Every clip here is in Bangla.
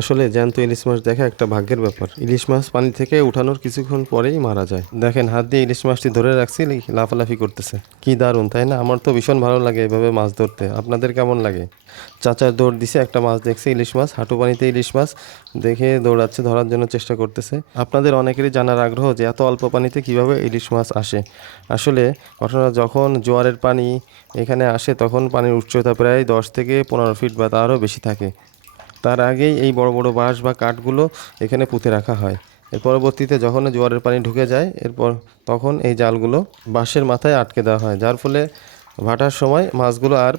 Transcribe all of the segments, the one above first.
আসলে জ্যান্ত ইলিশ মাছ দেখা একটা ভাগ্যের ব্যাপার। ইলিশ মাছ পানি থেকে উঠানোর কিছুক্ষণ পরেই মারা যায়। দেখেন হাত দিয়ে ইলিশ মাছটি ধরে রাখছি, লাফালাফি করতেছে। কি দারুণ তাই না? আমার তো ভীষণ ভালো লাগে এভাবে মাছ ধরতে। আপনাদের কেমন লাগে? চাচার দৌড় দিছে, একটা মাছ দেখছে, ইলিশ মাছ, হাঁটু পানিতে ইলিশ মাছ দেখে দৌড়াচ্ছে, ধরার জন্য চেষ্টা করতেছে। আপনাদের অনেকেরই জানার আগ্রহ যে এত অল্প পানিতে কিভাবে ইলিশ মাছ আসে। আসলে ঘটনা, যখন জোয়ারের পানি এখানে আসে তখন পানির উচ্চতা প্রায় 10 থেকে 15 ফিট বা তারও বেশি থাকে। তার আগেই এই বড় বড় বাঁশ বা কাঠগুলো এখানে পুঁতে রাখা হয়। এর পরবর্তীতে যখন জোয়ারের পানি ঢুকে যায়, তখন এই জালগুলো বাঁশের মাথায় আটকে দেওয়া হয়, যার ফলে ভাটার সময় মাছগুলো আর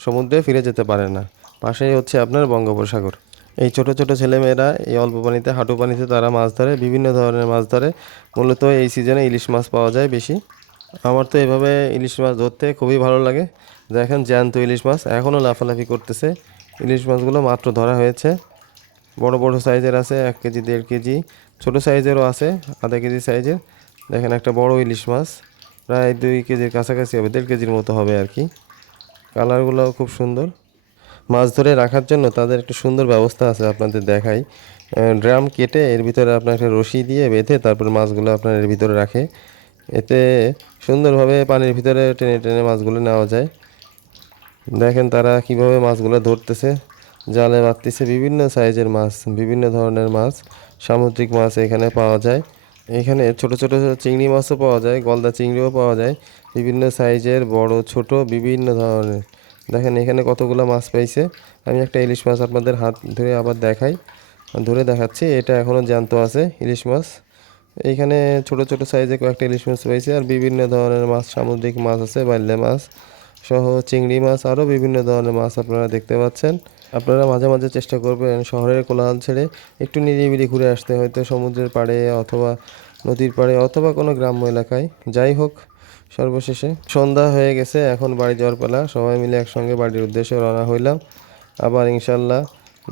সমুদ্রে ফিরে যেতে পারে না। পাশেই হচ্ছে আপনার বঙ্গোপসাগর। এই ছোট ছোট ছেলেমেয়েরা এই অল্প পানিতে, হাঁটু পানিতে তারা মাছ ধরে, বিভিন্ন ধরনের মাছ ধরে। মূলত এই সিজনে ইলিশ মাছ পাওয়া যায় বেশি। আমার তো এভাবে ইলিশ মাছ ধরতে খুবই ভালো লাগে। দেখেন জ্যান্ত ইলিশ মাছ এখনও লাফালাফি করতেছে। ইলিশ মাছগুলো মাত্র ধরা হয়েছে। বড় বড় সাইজের আছে, 1 কেজি 1.5 কেজি, ছোট সাইজেরও আছে, আধা কেজি সাইজের। দেখেন একটা বড় ইলিশ মাছ, প্রায় 2 কেজির কাছাকাছি হবে, 1.5 কেজির মতো হবে আর কি। কালারগুলোও খুব সুন্দর। মাছ ধরে রাখার জন্য তাদের একটা সুন্দর ব্যবস্থা আছে, আপনাদের দেখাই। ড্রাম কেটে এর ভিতরে আপনার একটা রশি দিয়ে বেঁধে তারপর মাছগুলো আপনার এর ভিতরে রাখে। এতে সুন্দরভাবে পানির ভিতরে টেনে টেনে মাছগুলো নেওয়া যায়। দেখেন তারা কিভাবে মাছগুলো ধরতেছে, জালে মারতেছে। বিভিন্ন সাইজের মাছ, বিভিন্ন ধরনের মাছ, সামুদ্রিক মাছ এখানে পাওয়া যায়। এখানে ছোট ছোট চিংড়ি মাছও পাওয়া যায়, গলদা চিংড়িও পাওয়া যায়, বিভিন্ন সাইজের, বড় ছোট বিভিন্ন ধরনের। দেখেন এখানে কতগুলো মাছ পাইছে। আমি একটা ইলিশ মাছ আপনাদের হাত ধরে আবার দেখাই, ধরে দেখাচ্ছি। এটা এখনও জ্যান্ত আছে ইলিশ মাছ। এইখানে ছোট ছোট সাইজে কয়েকটা ইলিশ মাছ পাইছে, আর বিভিন্ন ধরনের মাছ, সামুদ্রিক মাছ আছে, বাইল্লে মাছ সহ চিংড়ি মাছ, আরও বিভিন্ন ধরনের মাছ আপনারা দেখতে পাচ্ছেন। আপনারা মাঝে মাঝে চেষ্টা করবেন শহরের কোলাহল ছেড়ে একটু নিরিবিলি ঘুরে আসতে, হয়তো সমুদ্রের পাড়ে অথবা নদীর পাড়ে অথবা কোনো গ্রাম্য এলাকায়। যাই হোক, সর্বশেষে সন্ধ্যা হয়ে গেছে, এখন বাড়ি যাওয়ার পালা। সবাই মিলে একসঙ্গে বাড়ির উদ্দেশ্যে রওনা হইলাম। আবার ইনশাল্লাহ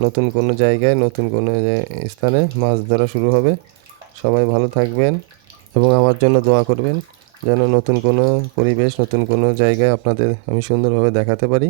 নতুন কোনো জায়গায়, নতুন কোনো স্থানে মাছ ধরা শুরু হবে। সবাই ভালো থাকবেন এবং আমার জন্য দোয়া করবেন যেন নতুন কোনো পরিবেশ, নতুন কোনো জায়গায় আপনাদের আমি সুন্দরভাবে দেখাতে পারি।